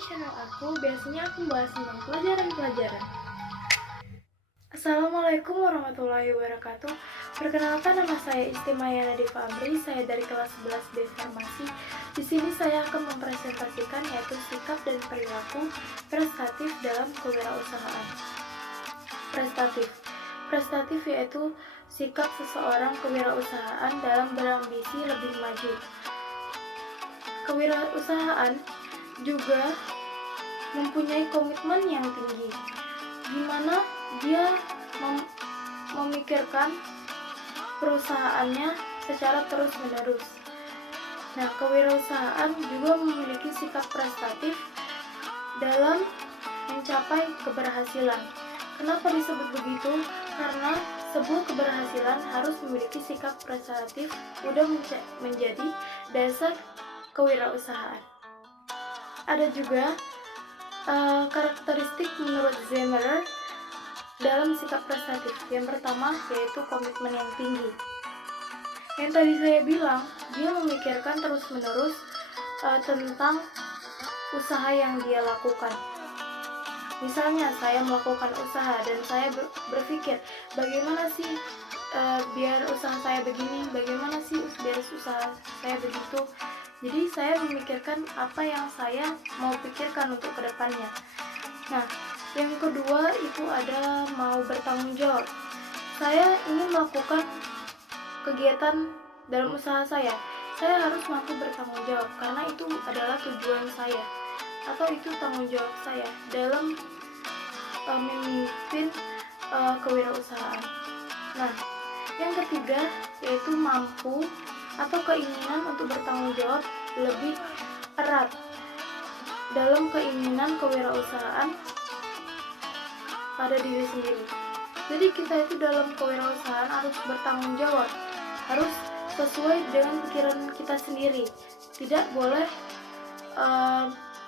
channel aku. Biasanya aku bahas tentang pelajaran-pelajaran. Assalamualaikum warahmatullahi wabarakatuh. Perkenalkan, nama saya Istimayana Diva Amri. Saya dari kelas 11 B Farmasi. Di sini saya akan mempresentasikan yaitu sikap dan perilaku prestatif dalam kewirausahaan. Prestatif yaitu sikap seseorang kewirausahaan dalam berambisi lebih maju. Kewirausahaan juga mempunyai komitmen yang tinggi, di mana dia memikirkan perusahaannya secara terus-menerus. Nah, kewirausahaan juga memiliki sikap prestatif dalam mencapai keberhasilan. Kenapa disebut begitu? Karena sebuah keberhasilan harus memiliki sikap prestatif, udah menjadi dasar kewirausahaan. Ada juga karakteristik menurut Zimmer dalam sikap prestatif. Yang pertama yaitu komitmen yang tinggi. Yang tadi saya bilang, dia memikirkan terus-menerus tentang usaha yang dia lakukan. Misalnya saya melakukan usaha dan saya berpikir bagaimana sih biar usaha saya begini, bagaimana sih biar usaha saya begitu. Jadi saya memikirkan apa yang saya mau pikirkan untuk kedepannya. Nah, yang kedua itu ada mau bertanggung jawab. Saya ingin melakukan kegiatan dalam usaha saya. Saya harus mampu bertanggung jawab karena itu adalah tujuan saya atau itu tanggung jawab saya dalam memimpin kewirausahaan. Nah, yang ketiga yaitu mampu atau keinginan untuk bertanggung jawab lebih erat dalam keinginan kewirausahaan pada diri sendiri. Jadi kita itu dalam kewirausahaan harus bertanggung jawab, harus sesuai dengan pikiran kita sendiri, tidak boleh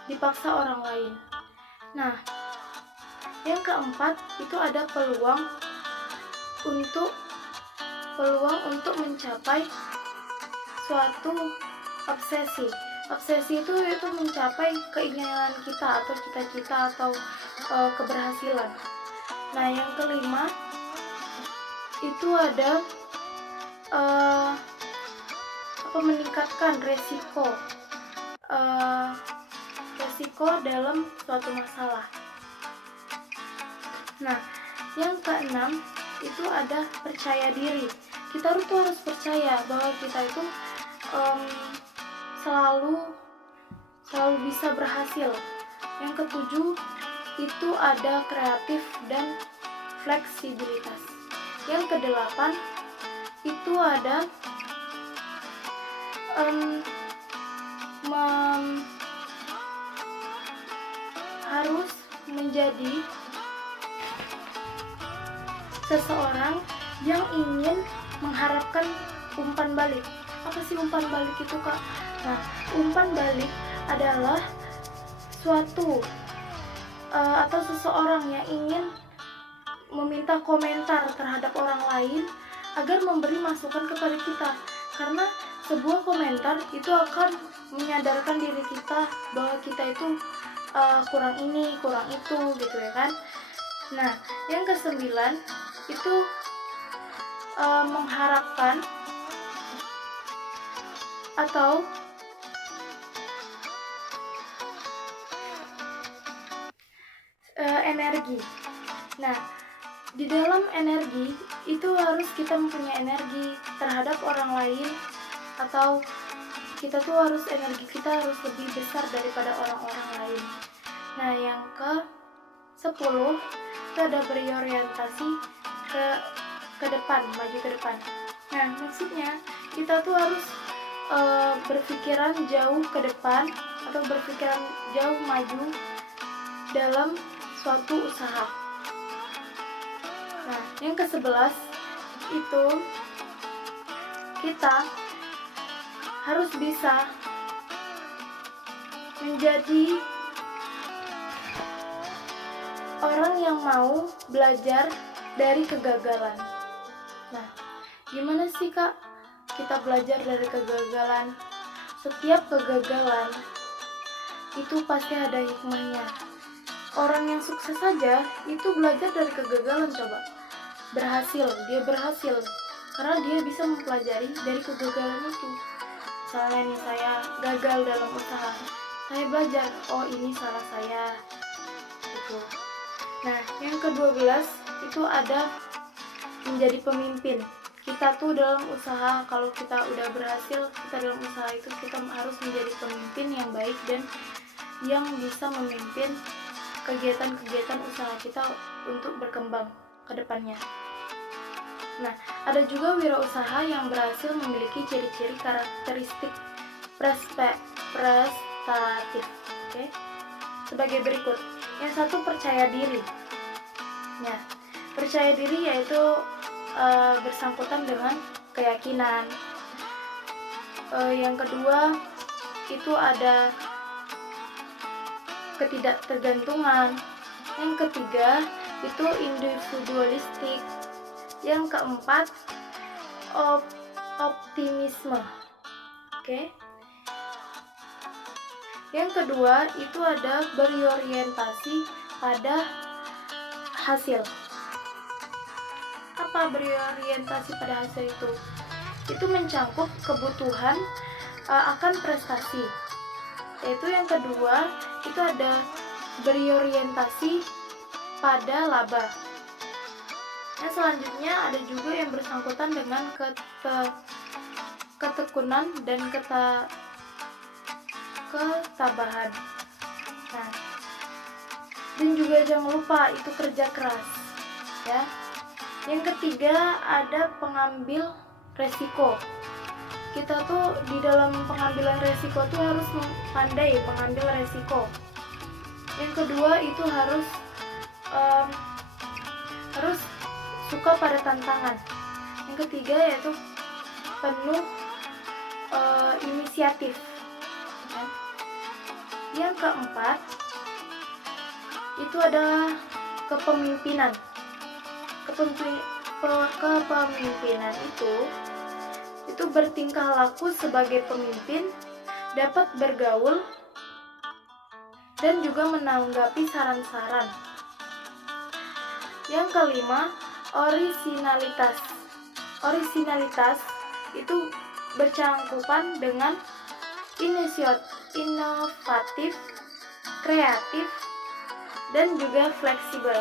dipaksa orang lain. Nah, yang keempat itu ada peluang untuk mencapai suatu obsesi. Obsesi itu mencapai keinginan kita atau cita-cita atau keberhasilan. Nah, yang kelima itu ada meningkatkan resiko dalam suatu masalah. Nah, yang keenam itu ada percaya diri. Kita tuh harus percaya bahwa kita itu selalu bisa berhasil. Yang ketujuh itu ada kreatif dan fleksibilitas. Yang kedelapan itu ada harus menjadi seseorang yang ingin mengharapkan umpan balik. Apa sih umpan balik itu, Kak? Nah, umpan balik adalah suatu atau seseorang yang ingin meminta komentar terhadap orang lain agar memberi masukan kepada kita. Karena sebuah komentar itu akan menyadarkan diri kita bahwa kita itu kurang ini, kurang itu, gitu ya kan. Nah, yang kesembilan itu mengharapkan atau energi. Nah, di dalam energi itu harus kita mempunyai energi terhadap orang lain, atau kita tuh harus energi kita harus lebih besar daripada orang-orang lain. Nah, yang ke-10 itu ada berorientasi ke depan, maju ke depan. Nah, maksudnya kita tuh harus berpikiran jauh ke depan atau berpikiran jauh maju dalam suatu usaha. Nah, yang ke-11 itu kita harus bisa menjadi orang yang mau belajar dari kegagalan. Nah, gimana sih, Kak, kita belajar dari kegagalan? Setiap kegagalan itu pasti ada hikmahnya. Orang yang sukses saja itu belajar dari kegagalan, coba. Dia berhasil karena dia bisa mempelajari dari kegagalan itu. Misalnya nih, saya gagal dalam usaha, saya belajar, oh ini salah saya, gitu. Nah, yang ke-12 itu ada menjadi pemimpin. Kita tuh dalam usaha, kalau kita udah berhasil, kita dalam usaha itu kita harus menjadi pemimpin yang baik dan yang bisa memimpin kegiatan-kegiatan usaha kita untuk berkembang ke depannya. Nah, ada juga wirausaha yang berhasil memiliki ciri-ciri karakteristik prestatif. Oke. Sebagai berikut. Yang satu, percaya diri. Nah, percaya diri yaitu bersangkutan dengan keyakinan. Yang kedua itu ada ketidaktergantungan. Yang ketiga itu individualistik. Yang keempat optimisme. Oke. Yang kedua itu ada berorientasi pada hasil. Apa berorientasi pada hasil itu? Itu mencangkup kebutuhan akan prestasi. Yaitu yang kedua itu ada berorientasi pada laba. Yang selanjutnya ada juga yang bersangkutan dengan ketekunan dan ketabahan. Nah, dan juga jangan lupa itu kerja keras, ya. Yang ketiga ada pengambil resiko. Kita tuh di dalam pengambilan resiko tuh harus pandai mengambil resiko. Yang kedua itu harus suka pada tantangan. Yang ketiga yaitu penuh inisiatif. Yang keempat itu adalah kepemimpinan. Kepemimpinan itu bertingkah laku sebagai pemimpin, dapat bergaul dan juga menanggapi saran-saran. Yang kelima, orisinalitas. Orisinalitas itu bercangkupan dengan inovatif, kreatif, dan juga fleksibel.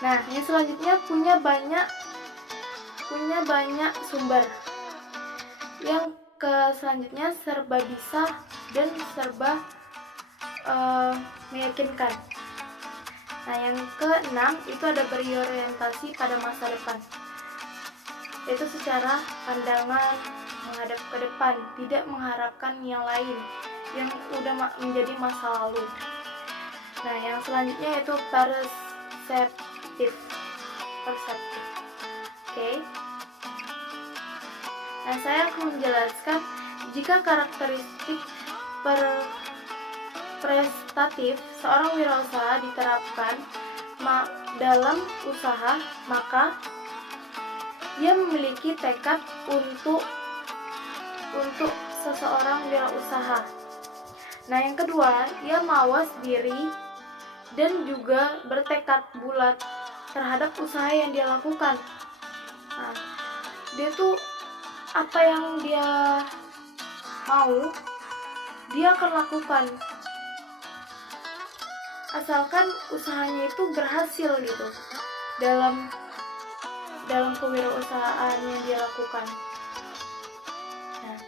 Nah, yang selanjutnya punya banyak sumber. Yang selanjutnya serba bisa dan serba meyakinkan. Nah, yang keenam itu ada berorientasi pada masa depan. Itu secara pandangan menghadap ke depan, tidak mengharapkan yang lain yang udah menjadi masa lalu. Nah, yang selanjutnya yaitu perseptif. Oke. Nah, saya akan menjelaskan jika karakteristik prestatif seorang wirausaha diterapkan dalam usaha, maka ia memiliki tekad untuk seseorang wirausaha. Nah, yang kedua, ia mawas diri dan juga bertekad bulat terhadap usaha yang dia lakukan. Nah, dia tuh apa yang dia mau, dia akan lakukan. Asalkan usahanya itu berhasil gitu dalam kewirausahaan yang dia lakukan. Nah,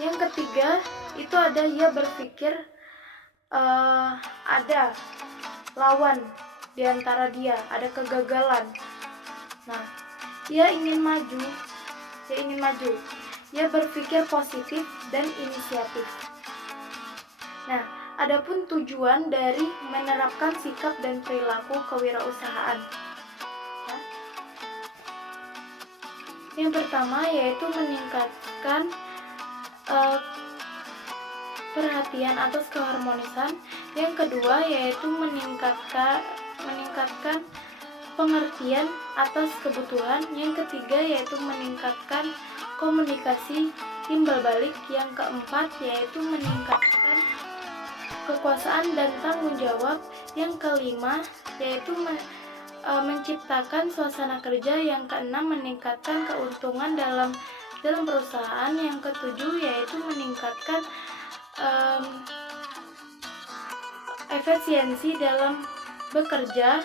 yang ketiga itu ada ia berpikir ada lawan di antara dia, ada kegagalan. Nah, ia ingin maju. Ia berpikir positif dan inisiatif. Nah, adapun tujuan dari menerapkan sikap dan perilaku kewirausahaan. Ya. Yang pertama yaitu meningkatkan perhatian atas keharmonisan. Yang kedua yaitu meningkatkan pengertian atas kebutuhan. Yang ketiga yaitu meningkatkan komunikasi timbal balik. Yang keempat yaitu meningkatkan kekuasaan dan tanggung jawab. Yang kelima yaitu menciptakan suasana kerja. Yang keenam meningkatkan keuntungan dalam perusahaan. Yang ketujuh yaitu meningkatkan efisiensi dalam bekerja.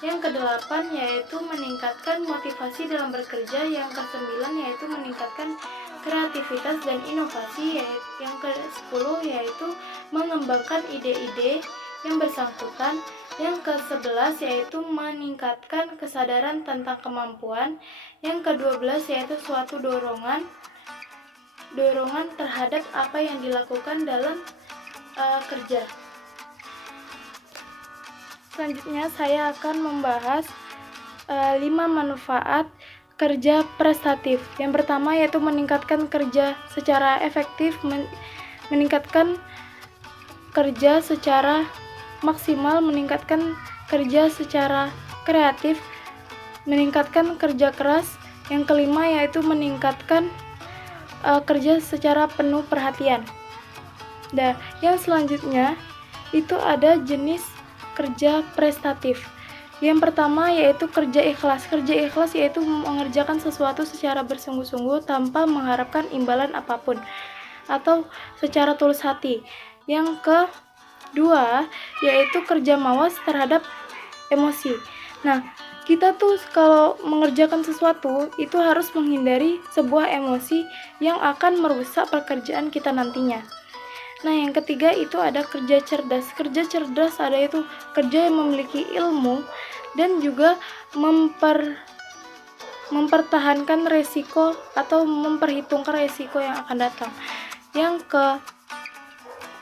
Yang kedelapan yaitu meningkatkan motivasi dalam bekerja. Yang kesembilan yaitu meningkatkan kreativitas dan inovasi. Yang ke-10 yaitu mengembangkan ide-ide yang bersangkutan. Yang ke-11 yaitu meningkatkan kesadaran tentang kemampuan. Yang ke-12 yaitu suatu dorongan terhadap apa yang dilakukan dalam kerja. Selanjutnya saya akan membahas 5 manfaat kerja prestatif. Yang pertama yaitu meningkatkan kerja secara efektif, meningkatkan kerja secara maksimal, meningkatkan kerja secara kreatif, meningkatkan kerja keras. Yang kelima yaitu meningkatkan kerja secara penuh perhatian. Nah, yang selanjutnya itu ada jenis kerja prestatif. Yang pertama yaitu kerja ikhlas. Kerja ikhlas yaitu mengerjakan sesuatu secara bersungguh-sungguh tanpa mengharapkan imbalan apapun atau secara tulus hati. Yang kedua yaitu kerja mawas terhadap emosi. Nah, kita tuh kalau mengerjakan sesuatu itu harus menghindari sebuah emosi yang akan merusak pekerjaan kita nantinya. Nah, yang ketiga itu ada kerja cerdas. Kerja cerdas ada itu kerja yang memiliki ilmu dan juga mempertahankan resiko atau memperhitungkan resiko yang akan datang. Yang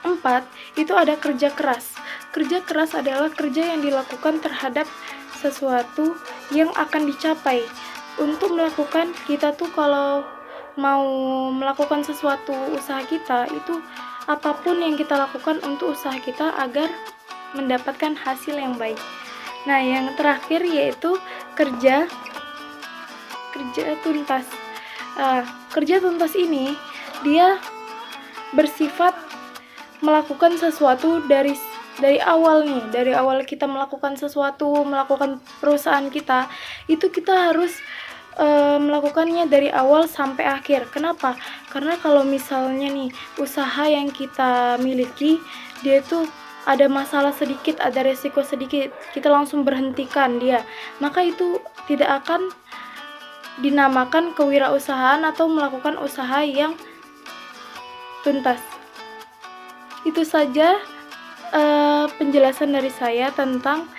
keempat itu ada kerja keras. Kerja keras adalah kerja yang dilakukan terhadap sesuatu yang akan dicapai. Untuk melakukan, kita tuh kalau mau melakukan sesuatu usaha kita itu apapun yang kita lakukan untuk usaha kita agar mendapatkan hasil yang baik. Nah, yang terakhir yaitu kerja tuntas. Kerja tuntas ini dia bersifat melakukan sesuatu dari awal nih, dari awal kita melakukan sesuatu, melakukan perusahaan kita, itu kita harus melakukannya dari awal sampai akhir. Kenapa? Karena kalau misalnya nih usaha yang kita miliki dia itu ada masalah sedikit, ada resiko sedikit, kita langsung berhentikan dia, maka itu tidak akan dinamakan kewirausahaan atau melakukan usaha yang tuntas. Itu saja penjelasan dari saya tentang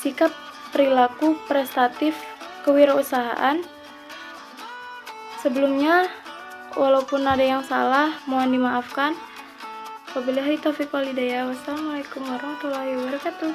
sikap perilaku prestatif kewirausahaan. Sebelumnya, walaupun ada yang salah, mohon dimaafkan. Wabillahi taufiq wal hidayah. Wassalamualaikum warahmatullahi wabarakatuh.